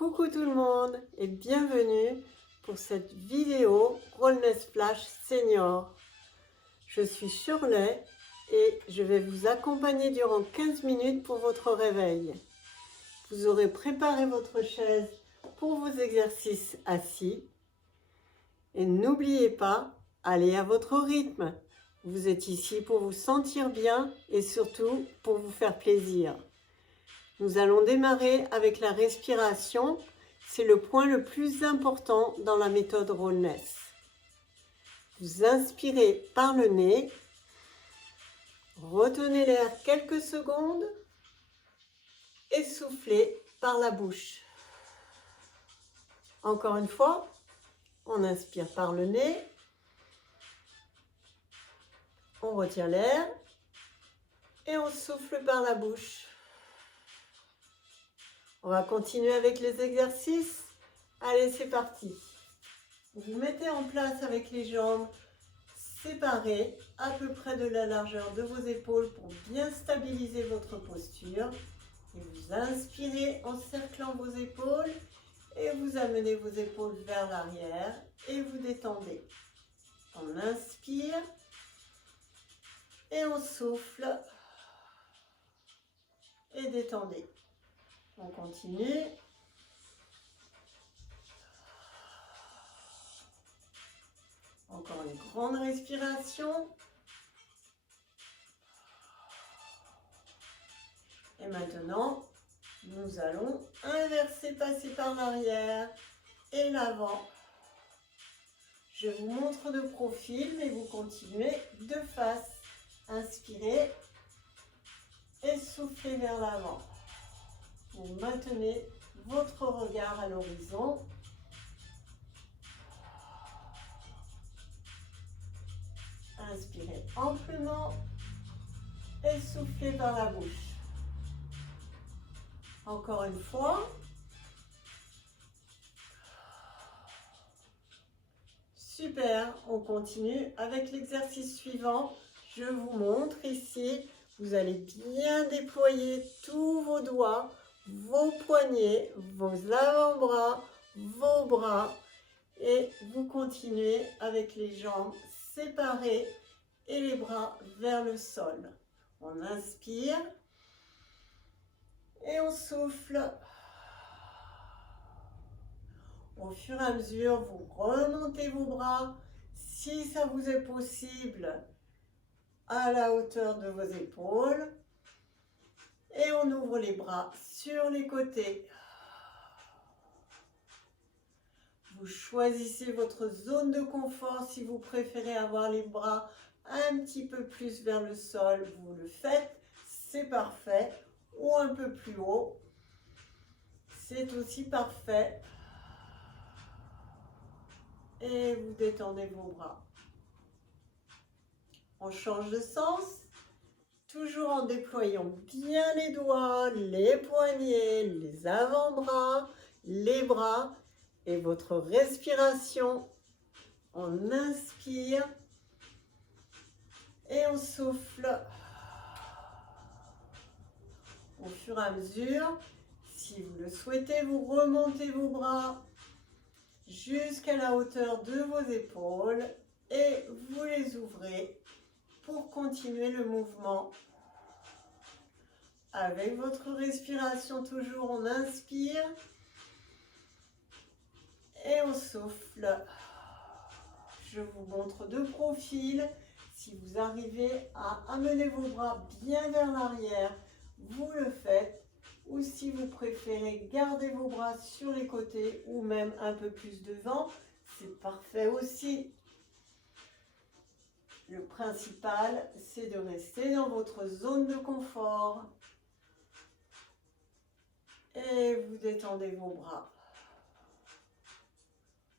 Coucou tout le monde et bienvenue pour cette vidéo Rollness Splash Senior. Je suis Shirley et je vais vous accompagner durant 15 minutes pour votre réveil. Vous aurez préparé votre chaise pour vos exercices assis. Et n'oubliez pas, allez à votre rythme. Vous êtes ici pour vous sentir bien et surtout pour vous faire plaisir. Nous allons démarrer avec la respiration. C'est le point le plus important dans la méthode Rollness. Vous inspirez par le nez, retenez l'air quelques secondes et soufflez par la bouche. Encore une fois, on inspire par le nez, on retient l'air et on souffle par la bouche. On va continuer avec les exercices. Allez, c'est parti. Vous vous mettez en place avec les jambes séparées à peu près de la largeur de vos épaules pour bien stabiliser votre posture. Et vous inspirez en cerclant vos épaules et vous amenez vos épaules vers l'arrière et vous détendez. On inspire et on souffle et détendez. On continue. Encore une grande respiration. Et maintenant, nous allons inverser, passer par l'arrière et l'avant. Je vous montre de profil, mais vous continuez de face. Inspirez et soufflez vers l'avant. Vous maintenez votre regard à l'horizon. Inspirez amplement et soufflez par la bouche. Encore une fois. Super, on continue avec l'exercice suivant. Je vous montre ici. Vous allez bien déployer tous vos doigts, vos poignets, vos avant-bras, vos bras. Et vous continuez avec les jambes séparées et les bras vers le sol. On inspire et on souffle. Au fur et à mesure, vous remontez vos bras, si ça vous est possible, à la hauteur de vos épaules. Et on ouvre les bras sur les côtés. Vous choisissez votre zone de confort. Si vous préférez avoir les bras un petit peu plus vers le sol, vous le faites, c'est parfait. Ou un peu plus haut, c'est aussi parfait. Et vous détendez vos bras. On change de sens, toujours en déployant bien les doigts, les poignets, les avant-bras, les bras et votre respiration. On inspire et on souffle. Au fur et à mesure, si vous le souhaitez, vous remontez vos bras jusqu'à la hauteur de vos épaules et vous les ouvrez pour continuer le mouvement. Avec votre respiration, toujours on inspire et on souffle. Je vous montre de profil. Si vous arrivez à amener vos bras bien vers l'arrière, vous le faites. Ou si vous préférez garder vos bras sur les côtés ou même un peu plus devant, c'est parfait aussi. Le principal, c'est de rester dans votre zone de confort. Et vous détendez vos bras.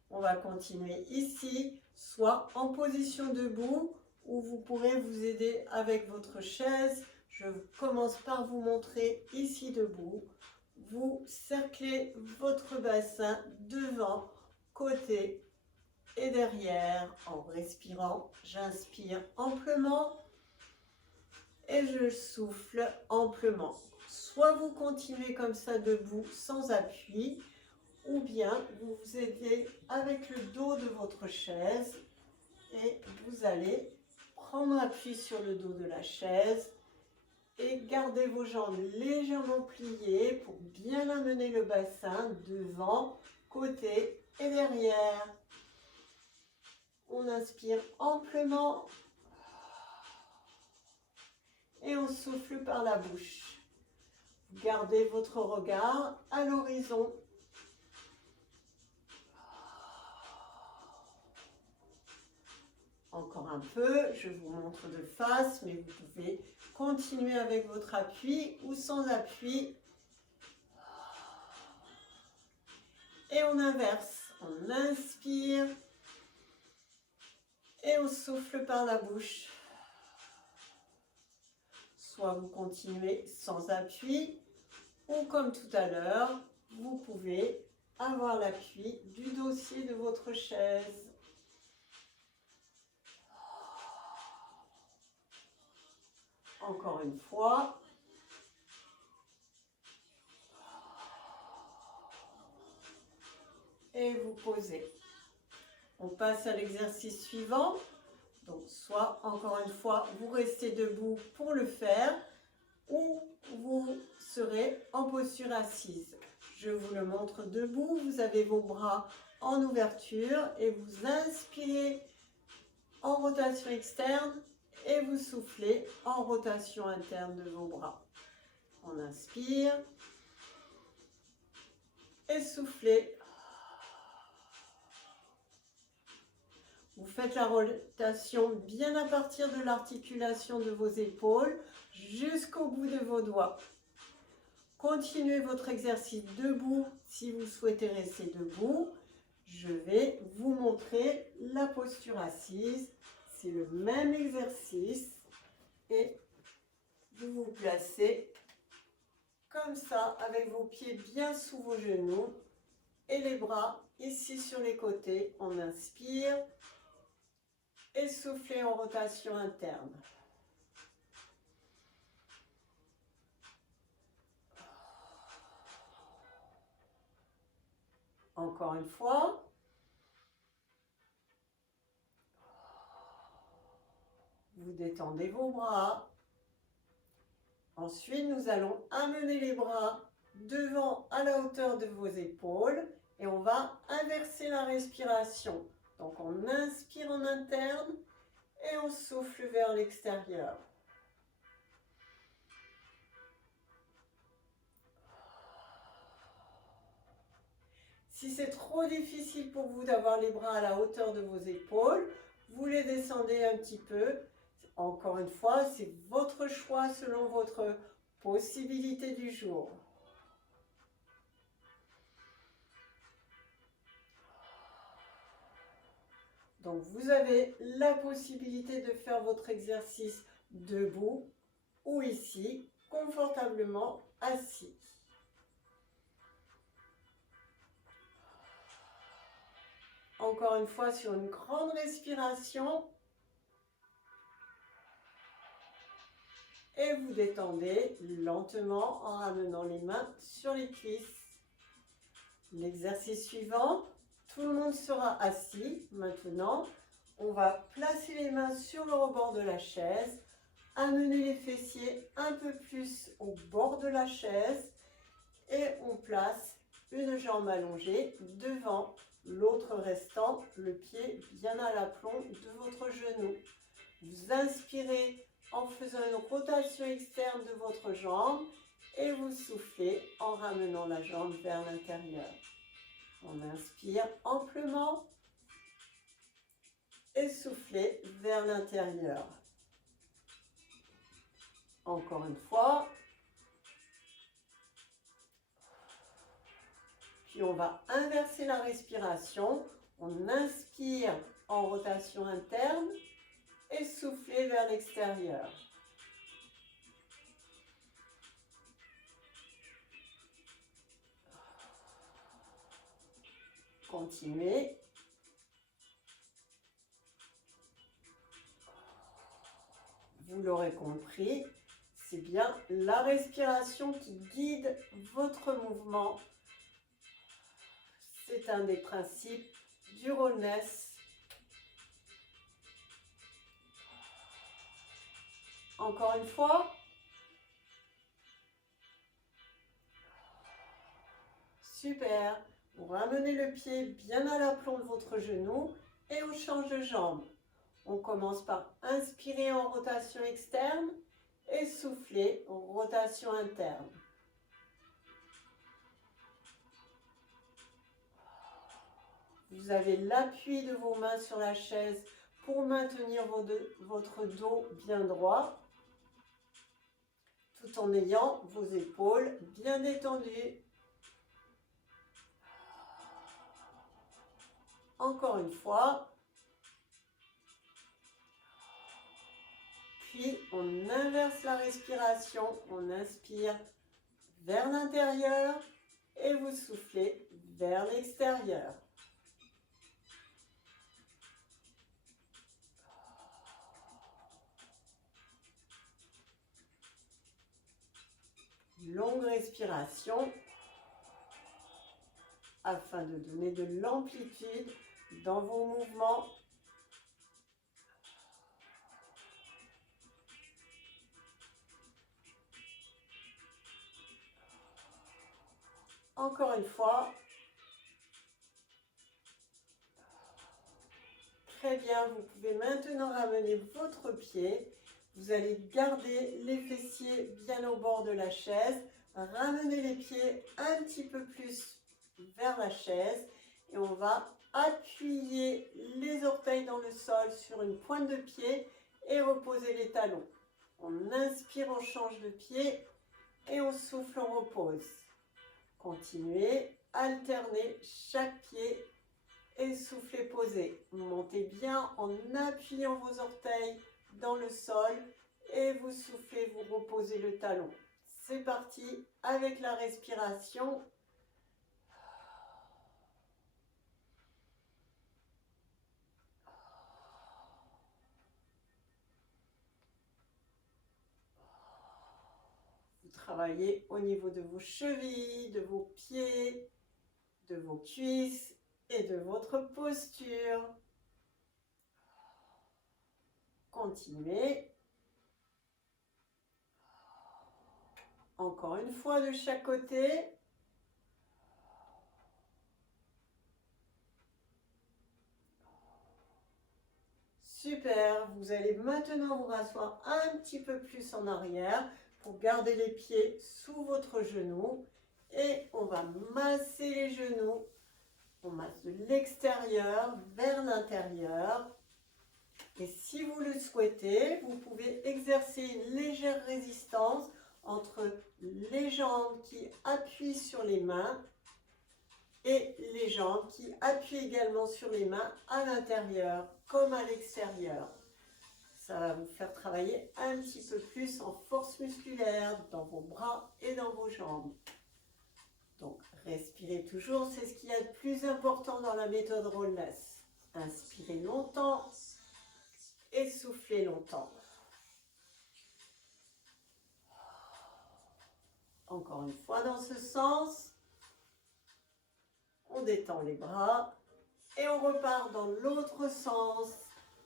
On va continuer ici, soit en position debout, ou vous pourrez vous aider avec votre chaise. Je commence par vous montrer ici debout. Vous cerclez votre bassin devant, côté et derrière en respirant. J'inspire amplement et je souffle amplement. Soit vous continuez comme ça debout sans appui, ou bien vous vous aidez avec le dos de votre chaise et vous allez prendre appui sur le dos de la chaise et gardez vos jambes légèrement pliées pour bien amener le bassin devant, côté et derrière. On inspire amplement et on souffle par la bouche. Gardez votre regard à l'horizon. Encore un peu, je vous montre de face, mais vous pouvez continuer avec votre appui ou sans appui. Et on inverse, on inspire et on souffle par la bouche. Soit vous continuez sans appui, ou comme tout à l'heure, vous pouvez avoir l'appui du dossier de votre chaise. Encore une fois. Et vous posez. On passe à l'exercice suivant. Donc, soit, encore une fois, vous restez debout pour le faire, ou vous serez en posture assise. Je vous le montre debout. Vous avez vos bras en ouverture et vous inspirez en rotation externe et vous soufflez en rotation interne de vos bras. On inspire et soufflez. Vous faites la rotation bien à partir de l'articulation de vos épaules jusqu'au bout de vos doigts. Continuez votre exercice debout si vous souhaitez rester debout. Je vais vous montrer la posture assise. C'est le même exercice et vous vous placez comme ça avec vos pieds bien sous vos genoux et les bras ici sur les côtés. On inspire et soufflez en rotation interne. Encore une fois. Vous détendez vos bras. Ensuite, nous allons amener les bras devant à la hauteur de vos épaules et on va inverser la respiration. Donc, on inspire en interne et on souffle vers l'extérieur. Si c'est trop difficile pour vous d'avoir les bras à la hauteur de vos épaules, vous les descendez un petit peu. Encore une fois, c'est votre choix selon votre possibilité du jour. Donc, vous avez la possibilité de faire votre exercice debout ou ici, confortablement assis. Encore une fois, sur une grande respiration. Et vous détendez lentement en ramenant les mains sur les cuisses. L'exercice suivant, tout le monde sera assis. Maintenant, on va placer les mains sur le rebord de la chaise, amener les fessiers un peu plus au bord de la chaise et on place une jambe allongée devant, l'autre restant le pied bien à l'aplomb de votre genou. Vous inspirez en faisant une rotation externe de votre jambe et vous soufflez en ramenant la jambe vers l'intérieur. On inspire amplement et soufflez vers l'intérieur. Encore une fois. Puis on va inverser la respiration. On inspire en rotation interne et soufflez vers l'extérieur. Continuez. Vous l'aurez compris, c'est bien la respiration qui guide votre mouvement. C'est un des principes du Rollness. Encore une fois. Super. Vous ramenez le pied bien à l'aplomb de votre genou et on change de jambe. On commence par inspirer en rotation externe et souffler en rotation interne. Vous avez l'appui de vos mains sur la chaise pour maintenir votre dos bien droit, tout en ayant vos épaules bien détendues. Encore une fois. Puis on inverse la respiration, on inspire vers l'intérieur et vous soufflez vers l'extérieur. Longue respiration afin de donner de l'amplitude dans vos mouvements. Encore une fois. Très bien, vous pouvez maintenant ramener votre pied. Vous allez garder les fessiers bien au bord de la chaise. Ramenez les pieds un petit peu plus vers la chaise. Et on va appuyer les orteils dans le sol sur une pointe de pied et reposer les talons. On inspire, on change de pied et on souffle, on repose. Continuez, alternez chaque pied et soufflez, posez. Montez bien en appuyant vos orteils dans le sol et vous soufflez, vous reposez le talon. C'est parti avec la respiration. Vous travaillez au niveau de vos chevilles, de vos pieds, de vos cuisses et de votre posture. Continuez. Encore une fois de chaque côté. Super, vous allez maintenant vous rasseoir un petit peu plus en arrière pour garder les pieds sous votre genou. Et on va masser les genoux. On masse de l'extérieur vers l'intérieur. Et si vous le souhaitez, vous pouvez exercer une légère résistance entre les jambes qui appuient sur les mains et les jambes qui appuient également sur les mains à l'intérieur comme à l'extérieur. Ça va vous faire travailler un petit peu plus en force musculaire dans vos bras et dans vos jambes. Donc, respirez toujours, c'est ce qu'il y a de plus important dans la méthode Rollness. Inspirez longtemps et soufflez longtemps. Encore une fois dans ce sens. On détend les bras et on repart dans l'autre sens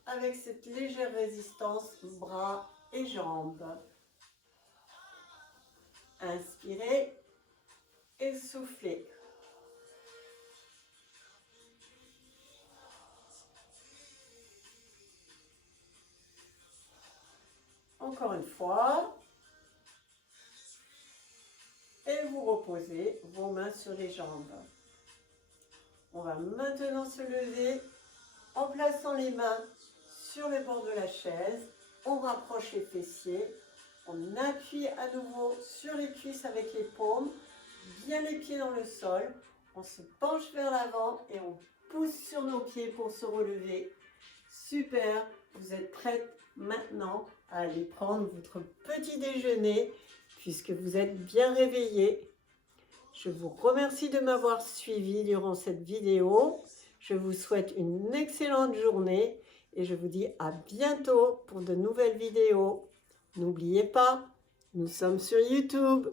avec cette légère résistance bras et jambes. Inspirez et soufflez. Encore une fois. Et vous reposez vos mains sur les jambes. On va maintenant se lever en plaçant les mains sur le bord de la chaise. On rapproche les fessiers. On appuie à nouveau sur les cuisses avec les paumes. Bien les pieds dans le sol. On se penche vers l'avant et on pousse sur nos pieds pour se relever. Super, vous êtes prête maintenant à aller prendre votre petit déjeuner puisque vous êtes bien réveillés. Je vous remercie de m'avoir suivi durant cette vidéo. Je vous souhaite une excellente journée et je vous dis à bientôt pour de nouvelles vidéos. N'oubliez pas, nous sommes sur YouTube.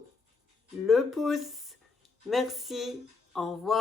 Le pouce. Merci. Au revoir.